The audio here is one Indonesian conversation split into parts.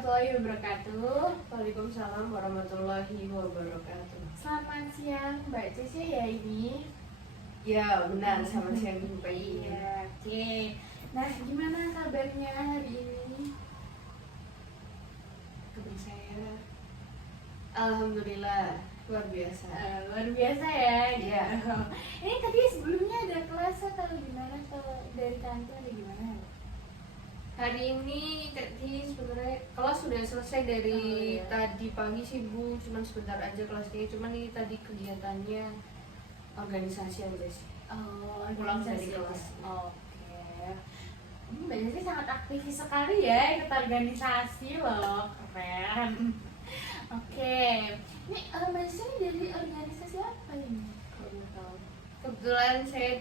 warahmatullahi wabarakatuh. Waalaikumsalam warahmatullahi wabarakatuh. Selamat siang Mbak Cece ya ini. Ya benar, sama saya jumpai. Iya, oke. Nah, gimana kabarnya hari ini? Kabar saya, alhamdulillah luar biasa. Luar biasa ya. Iya. Ini tadi sebelumnya ada kelas atau gimana? Atau dari kantor atau gimana? Hari ini tadi sebenarnya kelas sudah selesai dari Oh, iya. tadi pagi sih Bu, cuman sebentar aja kelasnya. Cuman ini tadi kegiatannya organisasi aja sih. Oh, Pulang organisasi dari ya? kelas. Oke. Ini Mbak Cece sangat aktif sekali ya ikut organisasi loh, keren. Oke. Ini Mbak Cece ini dari organisasi apa ini? Kalau boleh tahu. Kebetulan saya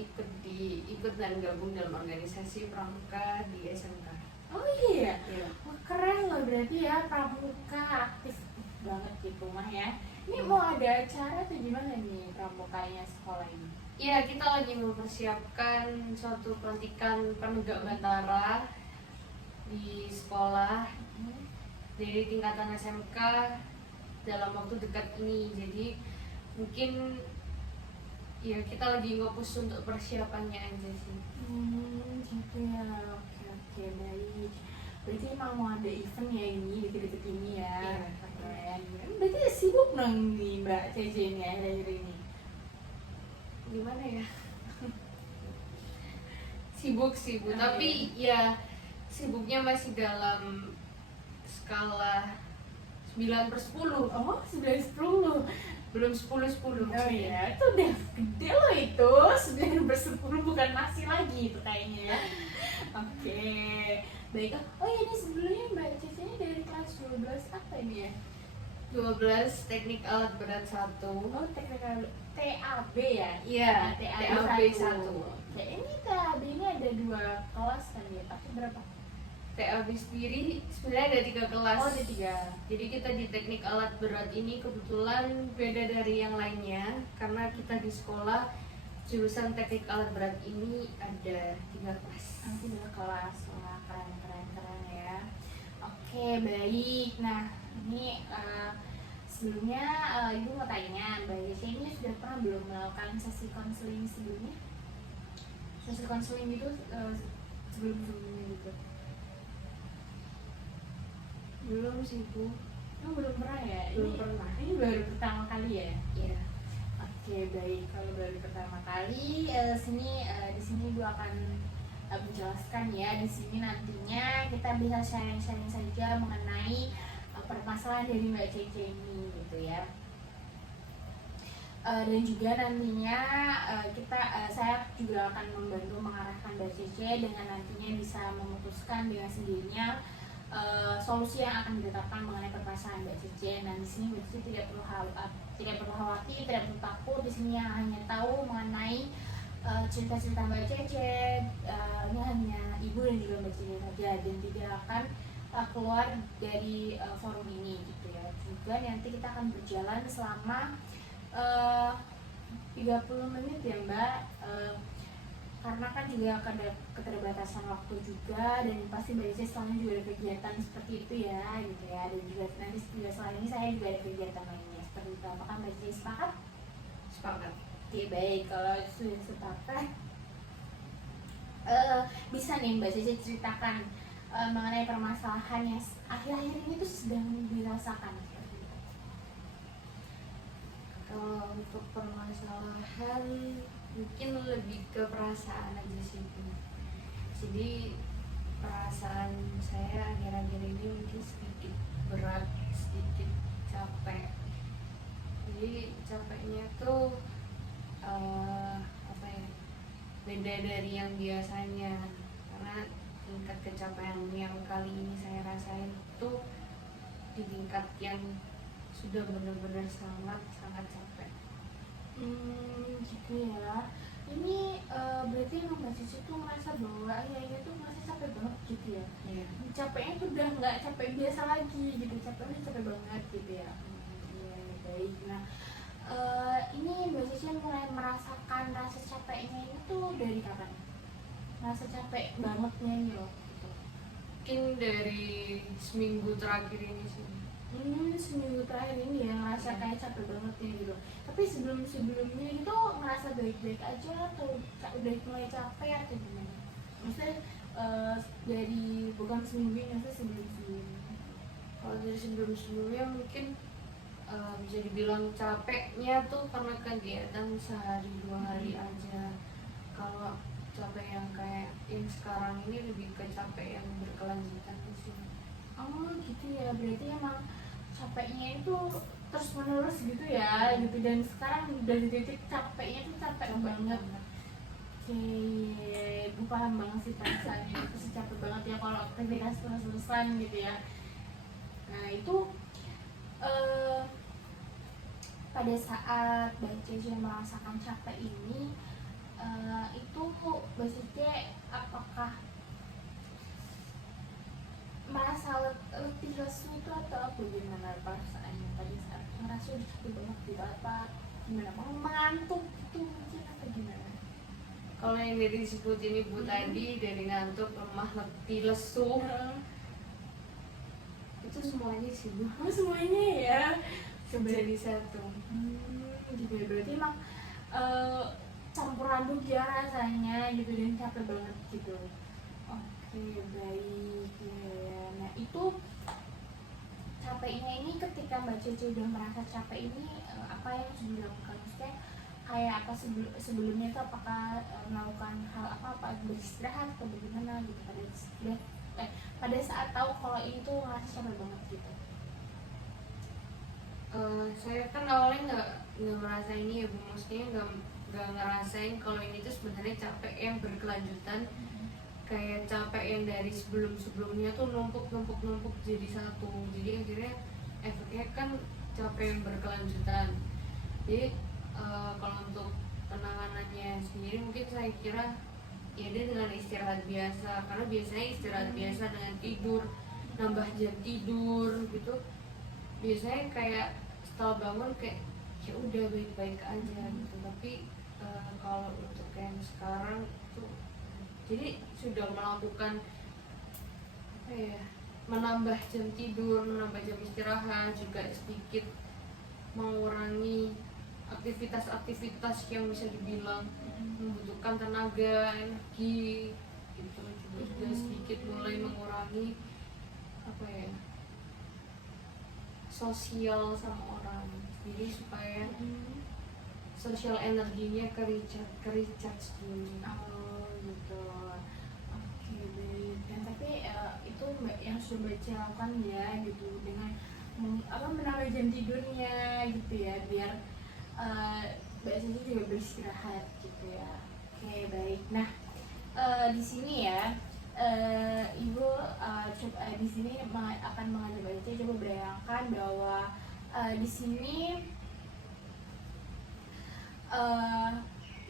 ikut dan gabung dalam organisasi pramuka di SMK. Oh iya. Iya. Wah, keren loh berarti ya, pramuka aktif banget gitu mah ya. Ini mau ada acara atau gimana nih pramukanya sekolah ini? Ya, kita lagi mempersiapkan suatu pelantikan penegak bantara di sekolah dari tingkatan SMK dalam waktu dekat ini. Jadi mungkin ya kita lagi ngokus untuk persiapannya aja sih. Gitu ya. Oke, baik. Berarti emang mau ada event ya ini deket-deket ini ya. Iya. Keren. Berarti sibuk dong nih Mbak Cece ini akhir-akhir ini. Gimana ya? Sibuk sih Bu, Oh, tapi ya sibuknya masih dalam skala 9/10. Oh, 9/10. Belum 10/10 Oh maksudnya. iya, itu udah gede loh itu, 9/10 bukan masih lagi itu kayaknya ya. Oke, baik. Oh iya, ini sebelumnya Mbak Cece ini dari kelas 12 apa ini ya? 12 teknik alat berat 1. Oh, teknikal TAB ya? Iya, Nah, TAB 1. Oke, ini TAB ini ada 2 kelas kan ya? Tapi berapa? TAB sendiri sebenarnya ada 3 kelas. Oh, ada 3. Jadi kita di teknik alat berat ini kebetulan beda dari yang lainnya karena kita di sekolah jurusan teknik alat berat ini ada 3 kelas. Nanti 2 kelas. Wah, keren ya. Oke, baik. Nah, ini sebelumnya Ibu mau tanya, Mbak Cece ini sudah pernah belum melakukan sesi konseling sebelumnya? Sesi konseling itu sebelum-sebelumnya gitu? Belum sih Bu. Oh, belum pernah ya? Belum pernah. Ini baru pertama kali ya? Iya. Oke, baik. Kalau baru pertama kali, di sini Ibu akan menjelaskan ya. Di sini nantinya kita bisa sharing-sharing saja mengenai permasalahan dari Mbak Cece ini gitu ya. Dan juga nantinya saya juga akan membantu mengarahkan Mbak Cece dengan nantinya bisa memutuskan dengan sendirinya solusi yang akan ditetapkan mengenai permasalahan Mbak Cece. Dan di sini Mbak Cece tidak perlu khawatir, tidak perlu takut. Di sini yang hanya tahu mengenai cerita-cerita Mbak Cece, ini hanya Ibu dan juga Mbak Cece saja, dan tidak akan keluar dari forum ini gitu ya. Juga nanti kita akan berjalan selama 30 menit ya Mbak, karena kan juga akan ada keterbatasan waktu juga, dan pasti Mbak Cece setelahnya juga ada kegiatan seperti itu ya gitu ya. Dan juga nanti juga selain ini saya juga ada kegiatan lainnya seperti itu. Apakah Mbak Cece sepakat? Sepakat. Oke, baik. Kalau sudah sepakat, bisa nih Mbak Cece ceritakan mengenai permasalahan yang akhir-akhir ini tuh sedang dirasakan. Kalau untuk permasalahan mungkin lebih ke perasaan aja sih Bu. Jadi perasaan saya akhir-akhir ini mungkin sedikit berat, sedikit capek. Jadi capeknya tuh apa ya, beda dari yang biasanya, karena tingkat kecapean yang kali ini saya rasain tuh di tingkat yang sudah benar-benar sangat capek. Gitu ya. Ini berarti emang Mbak Cici tuh merasa bahwa ayahnya tuh merasa capek banget gitu ya. Iya. Capeknya tuh udah nggak capek biasa lagi gitu, capeknya capek banget gitu ya. Iya, baik. Nah, ini Mbak Cici mulai merasakan rasa capeknya ini tuh dari kapan? Rasa capek bangetnya ini loh gitu. mungkin dari seminggu terakhir ini sih. Seminggu terakhir ini ya ngerasa kayak capek banget ya gitu. Tapi sebelumnya itu ngerasa baik-baik aja atau udah mulai capek atau gimana? Maksudnya dari bukan seminggu ini, maksudnya sebelum-sebelumnya. Kalau dari sebelum-sebelumnya mungkin bisa dibilang capeknya tuh karena kegiatan sehari 2 hari aja. Kalau capek yang kayak yang sekarang ini lebih ke capek yang berkelanjutan sih. Oh gitu ya, berarti emang capeknya itu terus menerus gitu ya gitu, dan sekarang dari titik capeknya itu capek banget. Oke, gue paham banget sih perasaannya, itu sih capek banget ya kalau aktivitas terus-terusan gitu ya. Nah itu pada saat Mbak Cece merasakan capek ini, itu maksudnya apakah merasa letih lesu itu atau apa, gimana perasaannya pada saat ngerasa udah capek banget gitu, apa gimana, mau mengantuk gitu mungkin apa gimana? Kalau yang dari disebutin ibu tadi, dari ngantuk, lemah, letih, lesu, itu semuanya sih Bu. Oh semuanya ya, Jadi satu. gitu ya, berarti emang campur aduk ya rasanya gitu dan capek banget gitu. Oke baik ya. Nah itu capeknya ini ketika Mbak Cece udah merasa capek ini, apa yang harus dilakukan? Maksudnya kayak apa sebelumnya itu, apakah melakukan hal apa beristirahat atau bagaimana gitu pada saat tahu kalau ini tuh ngerasa capek banget gitu? Saya kan awalnya nggak merasa ini ya Bu, maksudnya nggak ngerasain kalau ini tuh sebenarnya capek yang berkelanjutan, kayak capek yang dari sebelumnya tuh numpuk jadi satu, jadi akhirnya efeknya kan capek yang berkelanjutan. Jadi kalau untuk penanganannya sendiri mungkin saya kira ya dia dengan istirahat biasa, karena biasanya istirahat biasa dengan tidur, nambah jam tidur gitu, biasanya kayak setelah bangun kayak ya udah baik-baik aja gitu. Tapi kalau untuk yang sekarang tuh jadi sudah melakukan apa ya, menambah jam tidur, menambah jam istirahat, juga sedikit mengurangi aktivitas-aktivitas yang bisa dibilang membutuhkan tenaga, energi gitu. Juga sedikit mulai mengurangi apa ya, sosial sama orang, jadi supaya sosial energinya ke recharge dulu. Oh gitu. Oke baik. Dan tapi itu yang sudah Mbak lakukan ya gitu, dengan menambah jam tidurnya gitu ya, biar Mbak Cici juga beristirahat gitu ya. Oke baik. Nah di sini ya, Ibu di sini akan mengajak Mbak Cici coba bayangkan bahwa di sini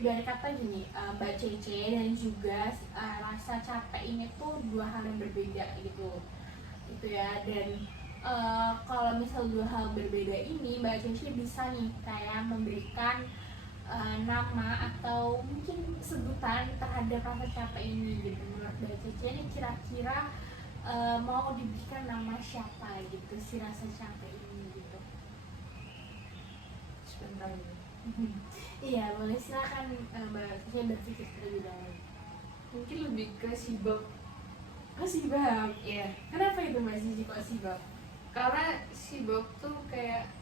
dari kata gini, Mbak Cece dan juga rasa capek ini tuh dua hal yang berbeda gitu ya. Dan kalau misal dua hal berbeda ini, Mbak Cece bisa nih kayak memberikan nama atau mungkin sebutan terhadap rasa capek ini gitu. Menurut Mbak Cece ini kira-kira mau diberikan nama siapa gitu si rasa capek ini gitu? Sebentar ya. Iya boleh, silakan Mbak Cece berpikir terlebih dahulu. Mungkin lebih ke sibuk. Oh sibab? Iya. Kenapa itu Mbak Cici kok sibab? Karena sibuk tuh kayak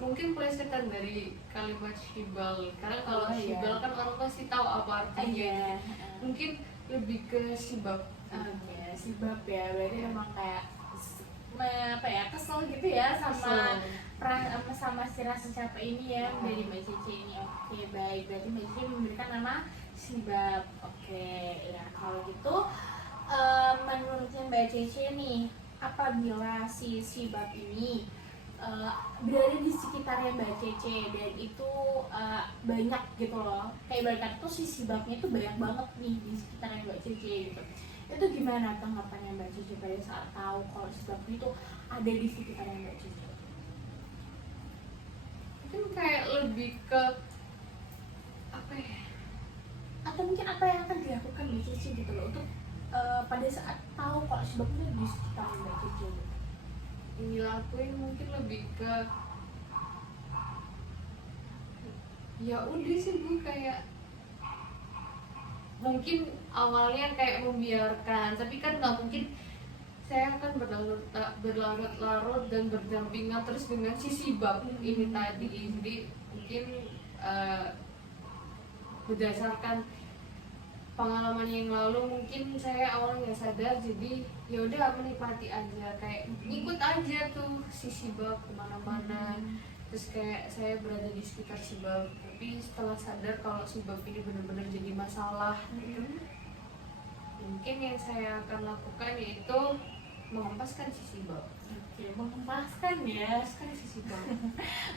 mungkin plesetan dari kalimat shibal. Karena kalau shibal kan orang pasti tahu apa artinya. Mungkin lebih ke sibab. Oke, sibab ya. Berarti memang kayak apa ya, kesel gitu ya sama si rasa capek ini ya dari Mbak Cece ini. Oke baik, berarti Mbak Cece memberikan nama sibab. Oke ya, kalau gitu menurutnya Mbak Cece nih, apabila si sibab ini berada di sekitarnya Mbak Cece dan itu banyak gitu loh, kayak ibaratnya tuh si sibabnya itu banyak banget nih di sekitarnya Mbak Cece gitu, itu gimana tanggapannya Mbak Cece pada saat tahu kalau sibab itu ada di sekitarnya Mbak Cece? Mungkin kayak lebih ke apa ya, atau mungkin apa yang akan dilakukan Mbak Cece gitu loh untuk pada saat tahu kalau sebabnya di sekitar Mbak Cece gitu? Yang dilakuin mungkin lebih ke ya udah sih Bu, kayak mungkin awalnya kayak membiarkan, tapi kan nggak mungkin saya akan berlarut-larut dan berdampingan terus dengan sisi bab ini tadi. Jadi mungkin berdasarkan pengalaman yang lalu mungkin saya awalnya nggak sadar, jadi ya udah menikmati aja, kayak ngikut aja tuh sisi bab kemana-mana. Terus kayak saya berada di sekitar si bab, tapi setelah sadar kalau si bab ini benar-benar jadi masalah gitu, mungkin yang saya akan lakukan yaitu menghempaskan sisi bab. Oke, menghempaskan ya. Menghempaskan sisi bab.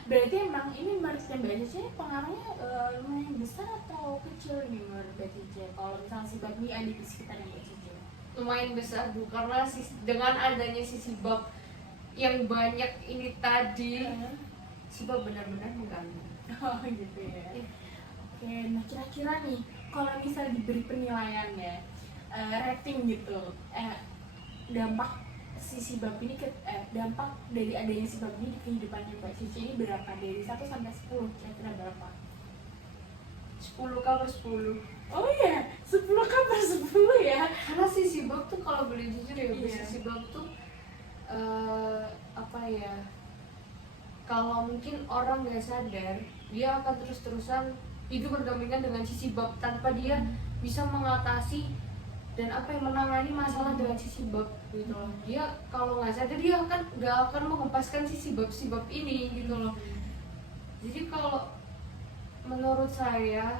Berarti emang ini menurut Mbak Cece pengaruhnya lumayan besar atau kecil nih menurut Mbak Cece kalau misalnya si bab ini ada di sekitar Mbak Cece? Lumayan besar Bu, karena dengan adanya sisi bab yang banyak ini tadi, sebab benar-benar mengganggu. Oh gitu ya. Oke, nah kira-kira nih kalau misal diberi penilaian ya, rating gitu, dampak si bab ini dampak dari adanya si bab ini di kehidupannya Mbak Cici ini berapa, dari 1 sampai 10 kira-kira berapa? 10 per 10. Oh iya, 10 per 10 ya. Karena sisi bab tuh kalau boleh jujur ya Bu, Iya. sisi bab tuh apa ya, kalau mungkin orang nggak sadar dia akan terus-terusan hidup berdampingan dengan sisi bab tanpa dia bisa mengatasi dan apa yang menangani masalah dengan sisi bab gitu loh. Dia kalau nggak sadar dia nggak akan menghempaskan sisi bab ini gitu loh. Jadi kalau menurut saya,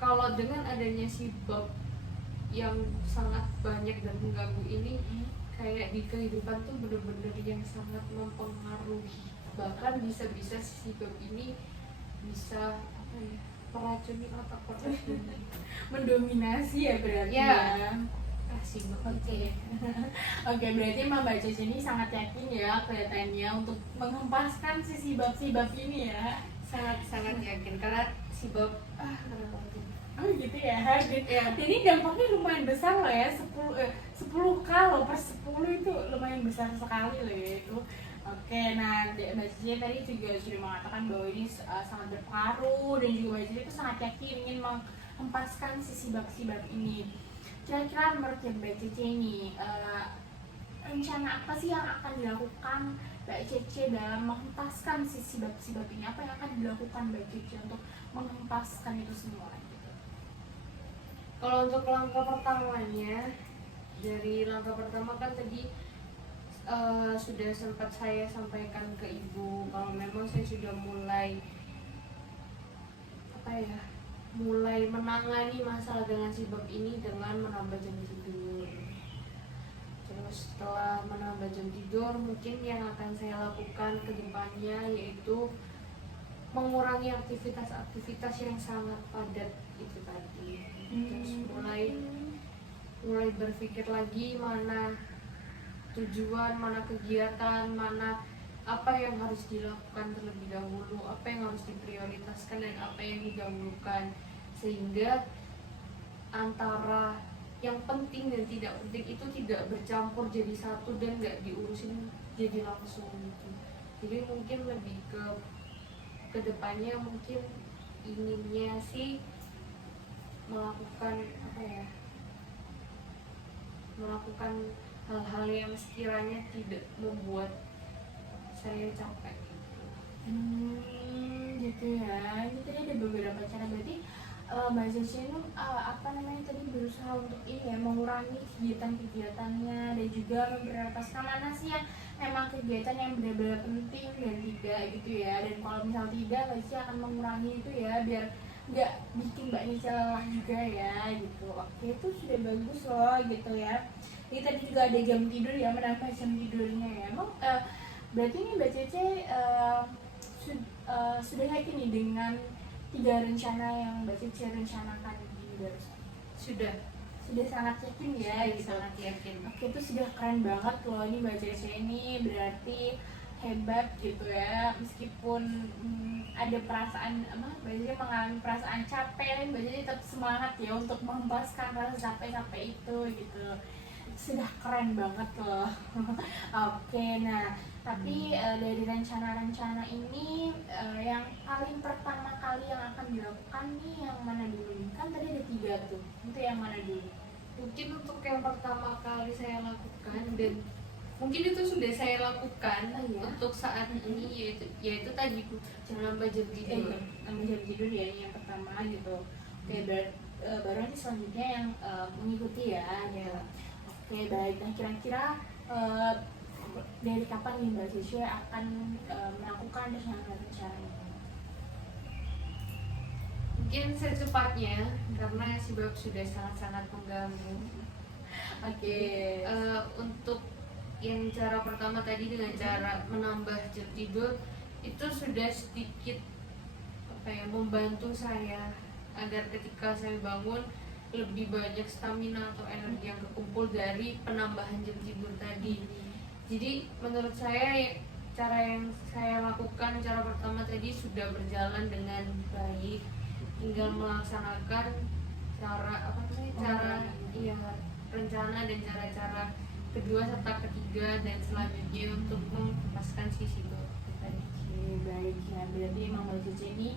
kalau dengan adanya si bab yang sangat banyak dan mengganggu ini, kayak di kehidupan tuh bener-bener yang sangat mempengaruhi, bahkan bisa-bisa si bab ini bisa apa ya, meracuni otak orang Mendominasi ya berarti ya. ya. Asik Oke. banget. Oke, berarti Mbak Cici ini sangat yakin ya kelihatannya untuk menghempaskan si bab ini ya. Sangat yakin karena si bab keren banget. Oh gitu ya. Ya. Jadi dampaknya lumayan besar loh ya, 10 kali per 10 itu lumayan besar sekali loh ya itu. Oke, nah Mbak Cici tadi juga sudah mengatakan bahwa ini sangat berpengaruh, dan juga Mbak Cici itu sangat yakin ingin menghempaskan si bab ini. Kira-kira menurut Mbak Cici ini rencana apa sih yang akan dilakukan Mbak Cece dalam menghempaskan si bab ini? Apa yang akan dilakukan Mbak Cece untuk menghempaskan itu semua gitu? Kalau untuk langkah pertamanya, dari langkah pertama kan tadi sudah sempat saya sampaikan ke ibu kalau memang saya sudah mulai menangani masalah dengan si bab ini dengan menambah jam tidur. Terus setelah menambah jam tidur, mungkin yang akan saya lakukan ke depannya yaitu mengurangi aktivitas yang sangat padat itu tadi. Terus mulai berpikir lagi mana tujuan, mana kegiatan, mana apa yang harus dilakukan terlebih dahulu, apa yang harus diprioritaskan dan apa yang didahulukan, sehingga antara yang penting dan tidak penting itu tidak bercampur jadi satu dan nggak diurusin jadi langsung gitu. Jadi mungkin lebih ke kedepannya mungkin inginnya sih melakukan hal-hal yang sekiranya tidak membuat saya capek gitu. Gitu ya. Ini tadi ada beberapa cara, berarti Mbak Cici ini tadi berusaha untuk ini ya, mengurangi kegiatan-kegiatannya dan juga memprioritaskan mana sih yang memang kegiatan yang benar-benar penting dan tidak gitu ya. Dan kalau misal tidak, Mbak Cici akan mengurangi itu ya biar nggak bikin Mbak Cici lelah juga ya gitu. Oke, itu sudah bagus loh gitu ya. Ini tadi juga ada jam tidur ya, menambah jam tidurnya ya. Emang berarti ini Mbak Cece sudah yakin nih dengan 3 rencana yang Mbak Cece rencanakan di barusan? Sudah sangat yakin ya, Sangat yakin. Oke, itu sudah keren banget loh ini Mbak Cece ini, berarti hebat gitu ya, meskipun ada perasaan biasanya mengalami perasaan capek, biasanya tetap semangat ya untuk menghempaskan rasa capek-capek itu gitu. Sudah keren banget loh. Oke, nah tapi dari rencana-rencana ini yang paling pertama kali yang akan dilakukan nih yang mana dulu nih? Kan tadi ada 3 tuh, itu yang mana dulu? Mungkin untuk yang pertama kali saya lakukan dan mungkin itu sudah saya lakukan untuk saat ini, yaitu tadi Bu, jangan nambah jam tidur. Nambah jam tidur ya, ini yang pertama gitu. Oke, baru nanti selanjutnya yang mengikuti ya. Oke, baik. Nah, kira-kira dari kapan nih Mbak Cici akan melakukan rencana ini? Mungkin secepatnya karena sebab sudah sangat-sangat mengganggu. Oke. Untuk yang cara pertama tadi dengan cara menambah jam tidur itu sudah sedikit membantu saya agar ketika saya bangun lebih banyak stamina atau energi yang kekumpul dari penambahan jam tidur tadi. Jadi menurut saya cara yang saya lakukan, cara pertama tadi sudah berjalan dengan baik, tinggal melaksanakan rencana dan cara-cara kedua serta ketiga dan selanjutnya untuk melepaskan sisi itu tadi. Baik ya, berarti emang Mbak Cici ini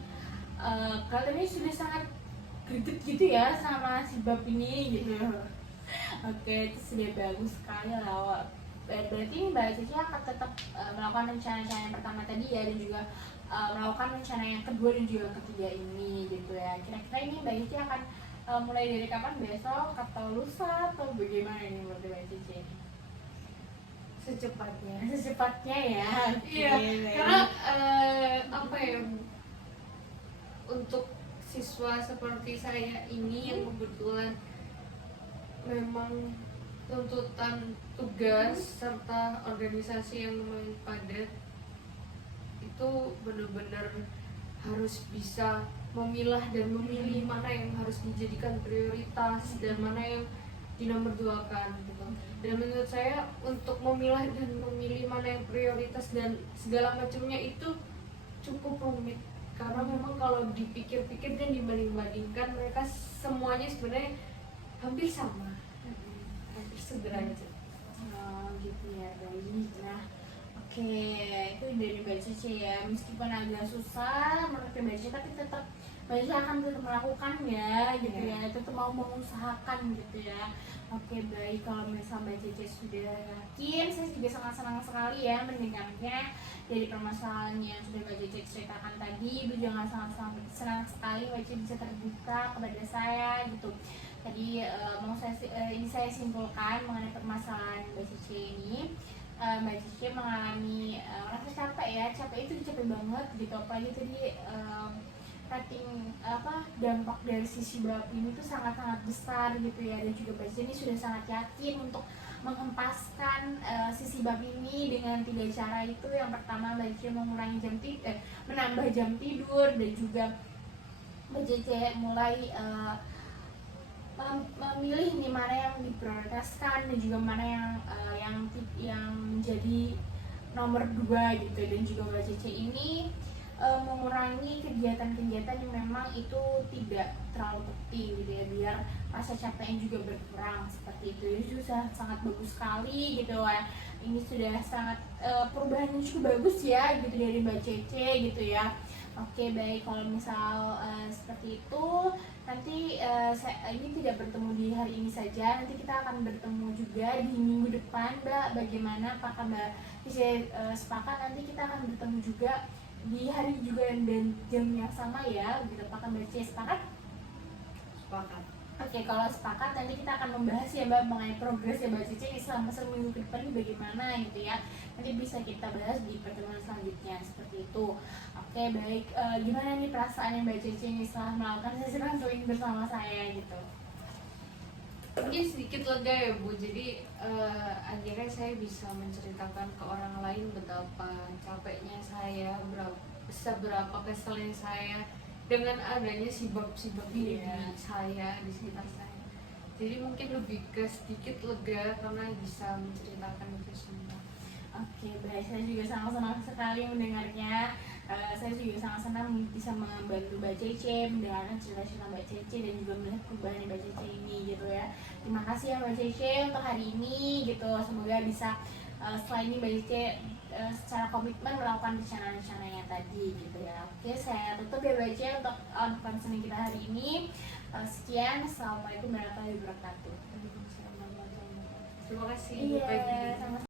kalian ini sudah sangat greget gitu ya sama si bab ini gitu. Oke, itu sudah bagus sekali lah. Berarti Mbak Cici akan tetap melakukan rencana-rencana yang pertama tadi ya, dan juga melakukan rencana yang kedua dan juga ketiga ini gitu ya. Kira-kira ini Mbak Cici akan mulai dari kapan, besok atau lusa atau bagaimana ini menurut Mbak Cici? Secepatnya ya. Iya, karena untuk siswa seperti saya ini yang kebetulan memang tuntutan tugas serta organisasi yang lumayan padat, itu benar-benar harus bisa memilah dan memilih mana yang harus dijadikan prioritas dan mana yang dinomorduakan gitu. Dan menurut saya untuk memilah dan memilih mana yang prioritas dan segala macamnya itu cukup rumit, karena memang kalau dipikir-pikir dan dibanding-bandingkan mereka semuanya sebenarnya hampir sama, hampir sederajat. Gitu ya, baik. Nah, oke, itu dari Mbak Cici ya, meskipun agak susah menurut Mbak Cici, tapi tetap Mbak Cici akan tetap melakukannya gitu ya, tetap mau mengusahakan gitu ya. Oke, baik. Kalau misalnya Mbak Cici sudah yakin, saya juga sangat senang sekali ya mendengarnya dari permasalahan yang sudah Mbak Cici ceritakan tadi. Ibu juga sangat senang sekali Mbak Cici bisa terbuka kepada saya gitu. Tadi ini saya simpulkan mengenai permasalahan Mbak Cici ini. Mbak Cici mengalami rasa capek ya, capek itu capek banget gitu, apalagi tadi dampak dari sisi bab ini tuh sangat-sangat besar gitu ya, dan juga Mbak Cici ini sudah sangat yakin untuk menghempaskan sisi bab ini dengan 3 cara itu. Yang pertama Mbak Cici mengurangi menambah jam tidur, dan juga Mbak Cici mulai memilih nih mana yang diprioritaskan dan juga mana yang menjadi nomor 2 gitu. Dan juga Mbak Cici ini mengurangi kegiatan-kegiatan yang memang itu tidak terlalu penting gitu ya, biar rasa capeknya juga berkurang seperti itu. Itu sudah sangat bagus sekali gitu ya. Ini sudah sangat perubahannya cukup bagus ya gitu dari Mbak Cici gitu ya. Oke, baik. Kalau misal seperti itu, nanti ini tidak bertemu di hari ini saja, nanti kita akan bertemu juga di minggu depan Mbak. Bagaimana, apakah Mbak bisa sepakat nanti kita akan bertemu juga di hari juga dan jam yang sama ya gitu? Apakah Mbak Cici sepakat? Sepakat. Oke, kalau sepakat nanti kita akan membahas ya Mbak mengenai progres ya Mbak Cici selama seminggu ke depan ini bagaimana gitu ya. Nanti bisa kita bahas di pertemuan selanjutnya seperti itu. Oke, baik. Gimana nih perasaan Mbak Cici ini setelah melakukan sesi konseling bersama saya gitu? Mungkin sedikit lega ya Bu, jadi akhirnya saya bisa menceritakan ke orang lain betapa capeknya saya, seberapa keselnya saya dengan adanya sibab-sibab ini di saya, di sekitar saya. Jadi mungkin lebih ke sedikit lega karena bisa menceritakan itu semua. Oke, baik. Saya juga sangat senang sekali mendengarnya. Saya juga sangat senang bisa membantu Mbak Cece, mendengarkan cerita-cerita Mbak Cece dan juga melihat perubahan Mbak Cece ini gitu ya. Terima kasih ya Mbak Cece untuk hari ini gitu. Semoga bisa setelah ini Mbak Cece secara komitmen melakukan rencana-rencananya tadi gitu ya. Oke, saya tutup ya Mbak Cece untuk konseling kita hari ini. Sekian, assalamualaikum warahmatullahi wabarakatuh. Terima kasih. Iya, Pagi. sama